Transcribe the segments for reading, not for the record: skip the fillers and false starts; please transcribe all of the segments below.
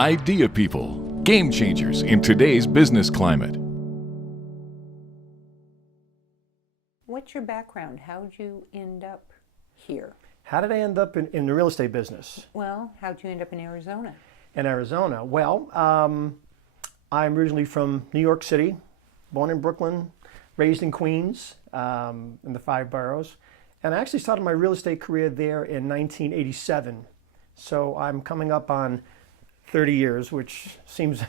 Idea people, game changers in today's business climate. What's your background? How'd you end up here? How did I end up in the real estate business? Well, how'd you end up in Arizona? In Arizona? Well, I'm originally from New York City, born in Brooklyn, raised in Queens, in the 5 boroughs. And I actually started my real estate career there in 1987. So I'm coming up on 30 years, which seems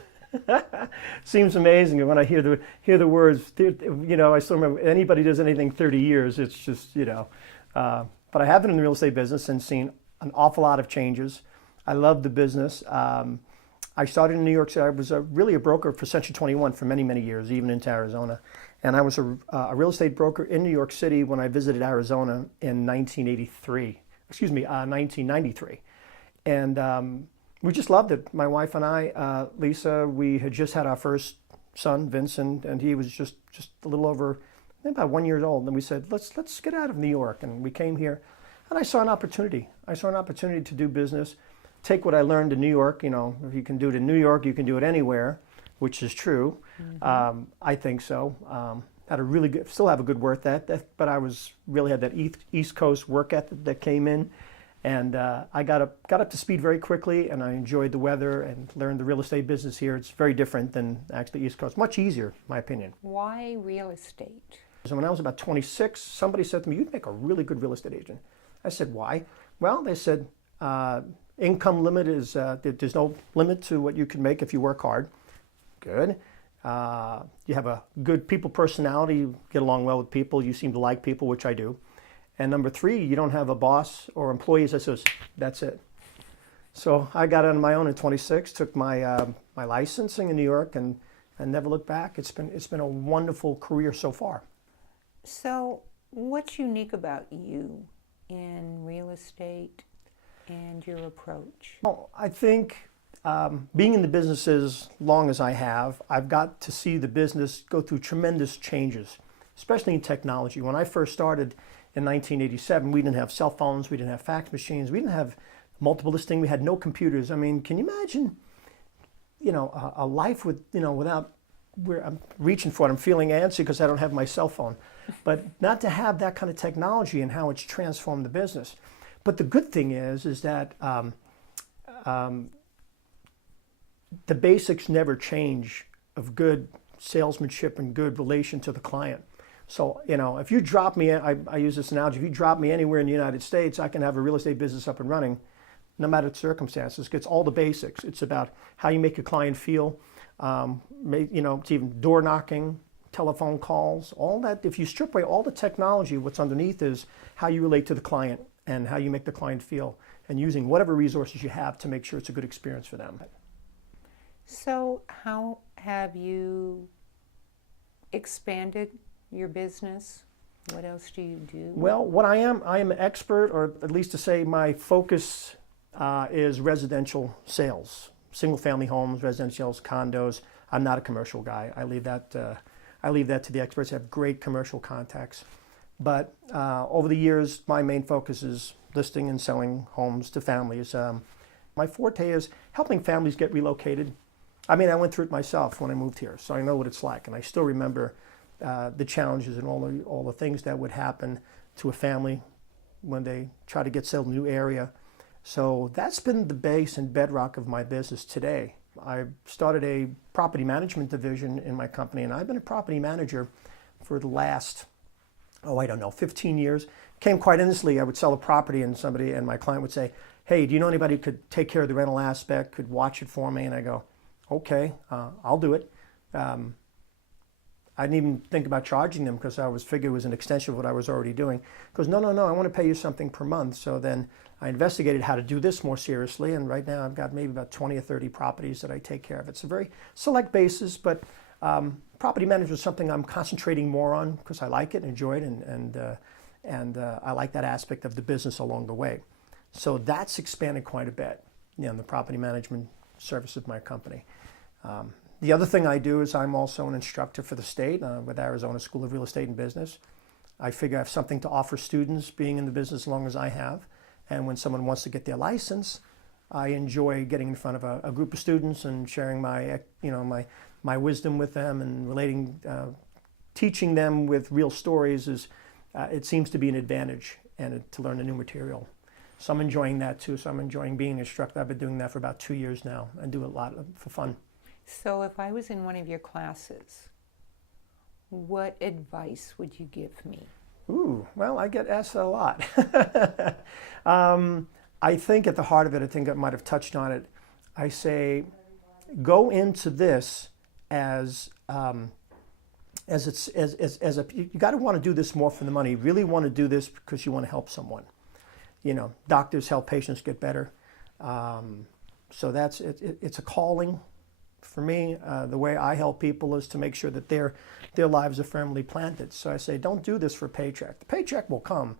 seems amazing. When I hear the words, you know, I still remember anybody does anything 30 years, it's just, you know. But I have been in the real estate business and seen an awful lot of changes. I love the business. I started in New York City. I was really a broker for Century 21 for many, many years, even into Arizona. And I was a real estate broker in New York City when I visited Arizona in 1993. And we just loved it. My wife and I, Lisa, we had just had our first son, Vincent, and he was just a little over, about 1 year old. And we said, let's get out of New York. And we came here, and I saw an opportunity. I saw an opportunity to do business, take what I learned in New York. You know, if you can do it in New York, you can do it anywhere, which is true. Mm-hmm. I think so. Had a really good, still have a good work ethic, but I really had that East Coast work ethic that came in. And I got up to speed very quickly, and I enjoyed the weather and learned the real estate business here. It's very different than actually East Coast. Much easier, in my opinion. Why real estate? So when I was about 26, somebody said to me, "You'd make a really good real estate agent." I said, "Why?" Well, they said, income limit is, there's no limit to what you can make if you work hard. Good. You have a good people personality, you get along well with people, you seem to like people, which I do. And number 3, you don't have a boss or employees. I says, that's it. So I got on my own at 26, took my my licensing in New York, and never looked back. It's been a wonderful career so far. So what's unique about you in real estate and your approach? Well, I think being in the business as long as I have, I've got to see the business go through tremendous changes, especially in technology. When I first started in 1987, we didn't have cell phones, we didn't have fax machines, we didn't have multiple listing, we had no computers. I mean, can you imagine, you know, a life with, you know, without, where I'm reaching for it, I'm feeling antsy because I don't have my cell phone. But not to have that kind of technology and how it's transformed the business. But the good thing is that the basics never change of good salesmanship and good relation to the client. So, you know, if you drop me, I use this analogy, if you drop me anywhere in the United States, I can have a real estate business up and running, no matter the circumstances. It's all the basics. It's about how you make a client feel, you know, it's even door knocking, telephone calls, all that. If you strip away all the technology, what's underneath is how you relate to the client and how you make the client feel, and using whatever resources you have to make sure it's a good experience for them. So how have you expanded your business? What else do you do? Well, what I am an expert, or at least to say my focus is residential sales, single-family homes, residential sales, condos. I'm not a commercial guy. I leave that to the experts. I have great commercial contacts. But over the years, my main focus is listing and selling homes to families. My forte is helping families get relocated. I mean, I went through it myself when I moved here, so I know what it's like, and I still remember the challenges and all the things that would happen to a family when they try to get settled in a new area. So that's been the base and bedrock of my business today. I started a property management division in my company, and I've been a property manager for the last, 15 years. Came quite innocently. I would sell a property, and my client would say, "Hey, do you know anybody who could take care of the rental aspect, could watch it for me?" And I go, "Okay, I'll do it." I didn't even think about charging them because I figured it was an extension of what I was already doing. He goes, no, I want to pay you something per month. So then I investigated how to do this more seriously, and right now I've got maybe about 20 or 30 properties that I take care of. It's a very select basis, but property management is something I'm concentrating more on because I like it, enjoy it, and I like that aspect of the business along the way. So that's expanded quite a bit, you know, the property management service of my company. The other thing I do is I'm also an instructor for the state with Arizona School of Real Estate and Business. I figure I have something to offer students being in the business as long as I have. And when someone wants to get their license, I enjoy getting in front of a group of students and sharing my wisdom with them and relating, teaching them with real stories it seems to be an advantage and to learn a new material. So I'm enjoying that too. So I'm enjoying being an instructor. I've been doing that for about 2 years now and do a lot for fun. So if I was in one of your classes, what advice would you give me? Ooh, well, I get asked that a lot. I think at the heart of it, I think I might have touched on it. I say, go into this as you got to want to do this more for the money. You really want to do this because you want to help someone. You know, doctors help patients get better. So that's it's a calling for me. The way I help people is to make sure that their lives are firmly planted. So I say, don't do this for a paycheck. The paycheck will come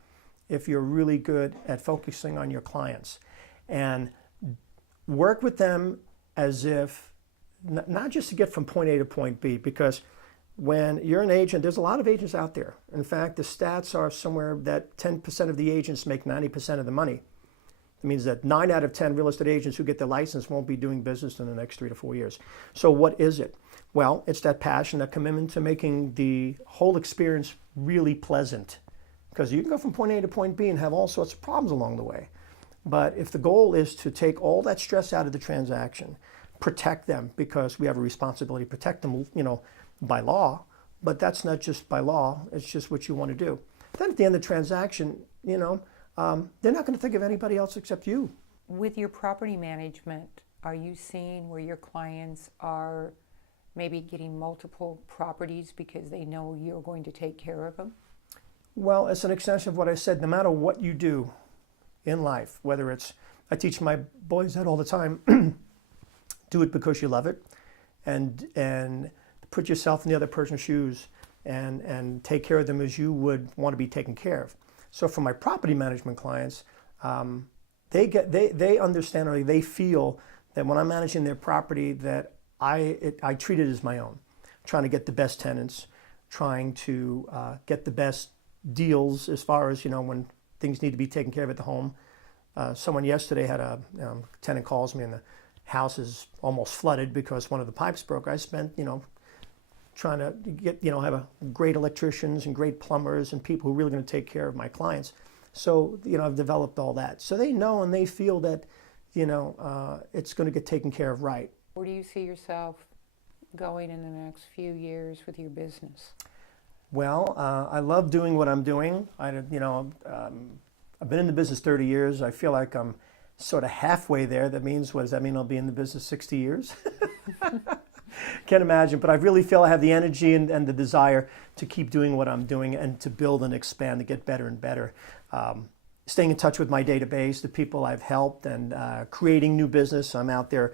if you're really good at focusing on your clients and work with them as if, not just to get from point A to point B, because when you're an agent, there's a lot of agents out there. In fact, the stats are somewhere that 10% of the agents make 90% of the money. It means that 9 out of 10 real estate agents who get their license won't be doing business in the next 3 to 4 years. So what is it? Well, it's that passion, that commitment to making the whole experience really pleasant. Because you can go from point A to point B and have all sorts of problems along the way. But if the goal is to take all that stress out of the transaction, protect them, because we have a responsibility to protect them, by law, but that's not just by law, it's just what you want to do. Then at the end of the transaction, they're not going to think of anybody else except you. With your property management, are you seeing where your clients are maybe getting multiple properties because they know you're going to take care of them? Well, it's an extension of what I said. No matter what you do in life, whether it's, I teach my boys that all the time, do it because you love it, and put yourself in the other person's shoes and take care of them as you would want to be taken care of. So for my property management clients, they understand, or they feel that when I'm managing their property, that I treat it as my own, trying to get the best tenants, trying to get the best deals as far as, when things need to be taken care of at the home. Someone yesterday had a tenant calls me and the house is almost flooded because one of the pipes broke. I spent, trying to get, have great electricians and great plumbers and people who are really going to take care of my clients. So, I've developed all that. So they know and they feel that, it's going to get taken care of right. Where do you see yourself going in the next few years with your business? Well, I love doing what I'm doing. I've been in the business 30 years. I feel like I'm sort of halfway there. That means, what does that mean? I'll be in the business 60 years? Can't imagine, but I really feel I have the energy and the desire to keep doing what I'm doing and to build and expand, to get better and better. Staying in touch with my database, the people I've helped, and creating new business. I'm out there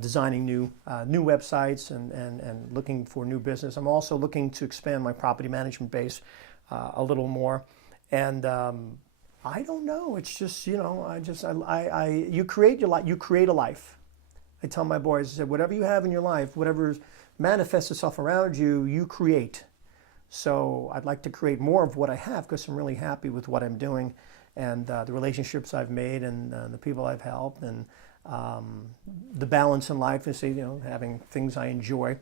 designing new websites and looking for new business. I'm also looking to expand my property management base a little more. And I don't know. It's just, you create your life. You create a life. I tell my boys, I said, whatever you have in your life, whatever manifests itself around you, you create. So I'd like to create more of what I have because I'm really happy with what I'm doing and the relationships I've made and the people I've helped and the balance in life is, having things I enjoy.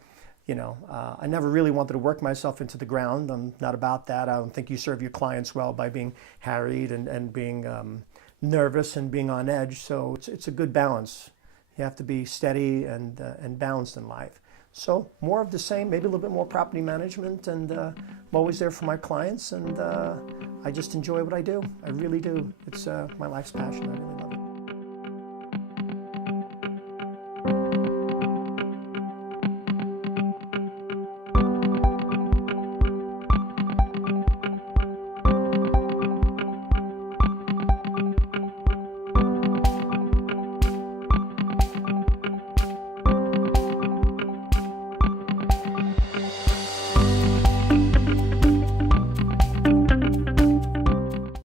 I never really wanted to work myself into the ground. I'm not about that. I don't think you serve your clients well by being harried and being nervous and being on edge. So it's a good balance. You have to be steady and balanced in life. So more of the same, maybe a little bit more property management, and I'm always there for my clients, and I just enjoy what I do. I really do. It's my life's passion. I really do.